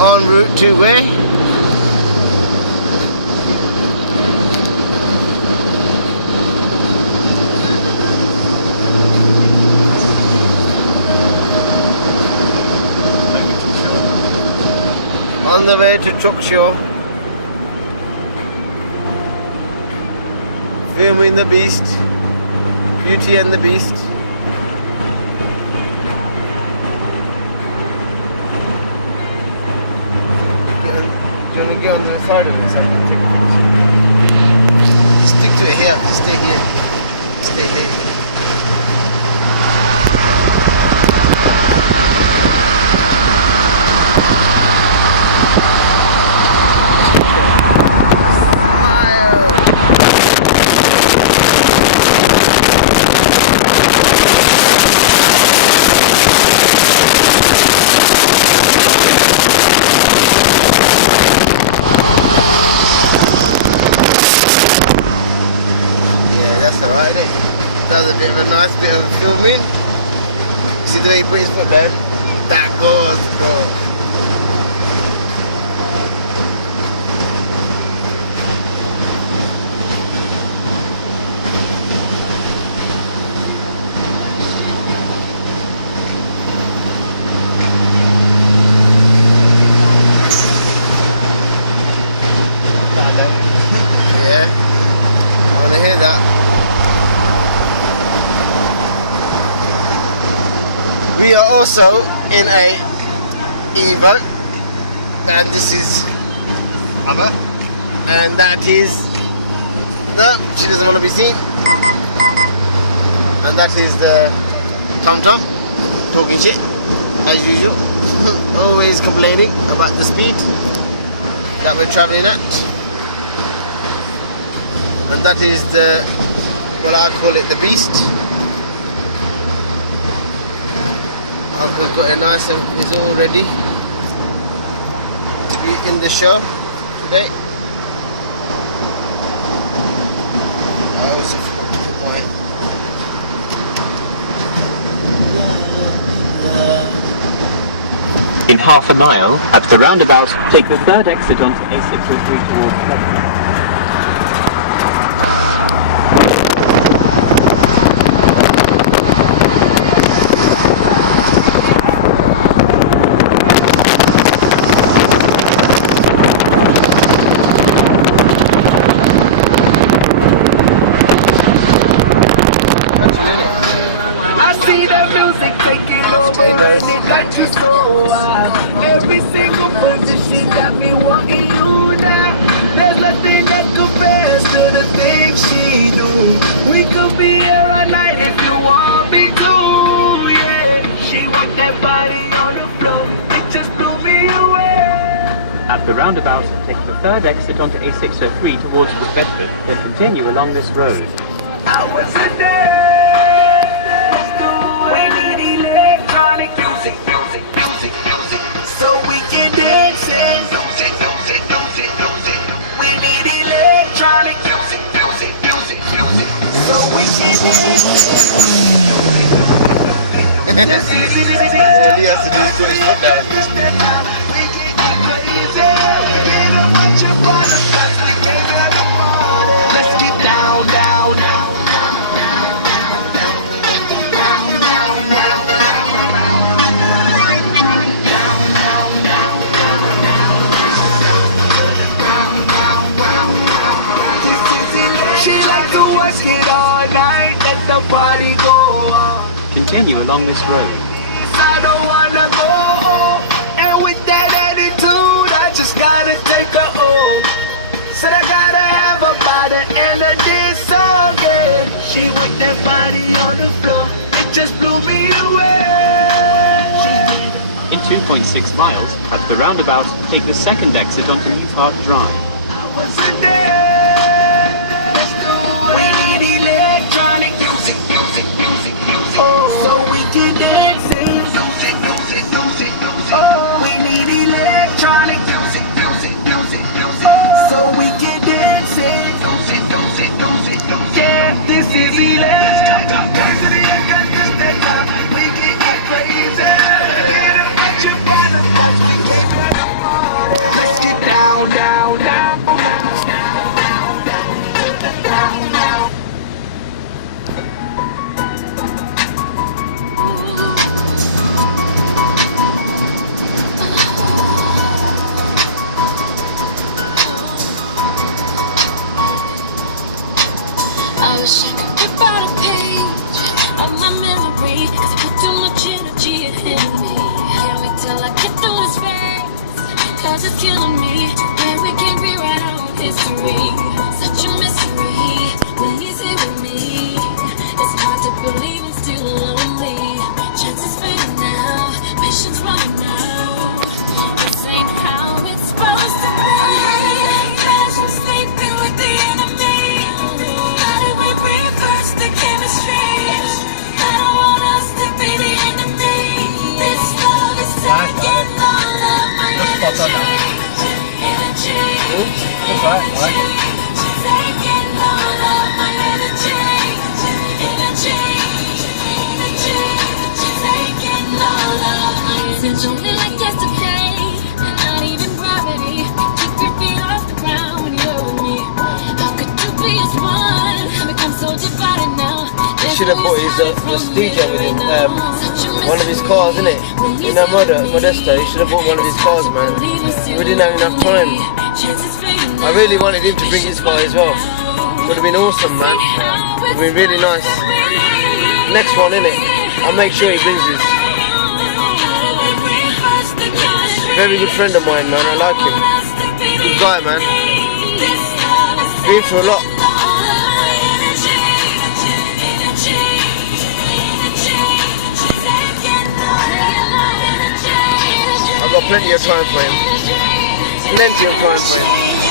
En route to where? On the way to Truck Show. Filming the Beast. Beauty and the Beast. Do you want to go on the side of it so I can take a picture? Stick to it here. Stay here. Stay here. That was a bit of a nice bit of filming. See the way he put his foot down? That goes, bro. Yeah. I want to hear that. We are also in a Evo, and this is Amma, and that is no, she doesn't want to be seen, and that is the Tom Tom talking shit as usual, always complaining about the speed that we're travelling at, and that is the, well, I call it the Beast. I've got a nice and is all ready to be in the show today. I also forgot to In half a mile, at the roundabout, take the third exit onto A603 towards Bedford. Every single position got me wanting you now. There's nothing that compares to the things she do. We could be here all night if you want me to. Yeah, she with that body on the floor, it just blew me away. At the roundabout, take the third exit onto A603 towards Wood Bedford, then continue along this road. I was a day. We need electronic music. So we can dance it. We need electronic music. So we can all he has to do is put his foot down. We get crazy. We get a bunch of butterflies. We came out the morning. Let's get down, down, down. She like to work it all night, let the party go on. Continue along this road. I don't wanna go, and with that attitude, I just gotta take her home. Said I gotta have her by the end of this song, yeah. She with that body on the floor, it just blew me away. In 2.6 miles, at the roundabout, take the second exit onto New Park Drive. I was a day. We need electronic music. So we can dance it. Oh, we need electronic music. So we can dance it. Yeah, this is electronic. We can get crazy. Get a bunch of butterflies. We came out of is killing me. And we can rewrite our own history. Such a mystery when he's here with me. It's hard to believe I'm still lonely. Chances fading now, patience running out. This ain't how it's supposed to be. Imagine sleeping with the enemy. How did we reverse the chemistry? I don't want us to be the enemy. This love is taking all of my energy. That's right, I like it. Taking all of my energy. Taking all of my energy. Seems only like yesterday. Not even gravity. Keep your feet off the ground when you're with me. How could you be as one? Become so divided now. He should have brought his DJ with him, one of his cars, innit? You know, Modesto, he should have brought one of his cars, man. We didn't have enough time. I really wanted him to bring his car as well. Would have been awesome, man. Would have been really nice. Next one, innit? I'll make sure he brings his. Very good friend of mine, man. I like him. Good guy, man. Been through a lot. I've got plenty of time for him. Plenty of time for him.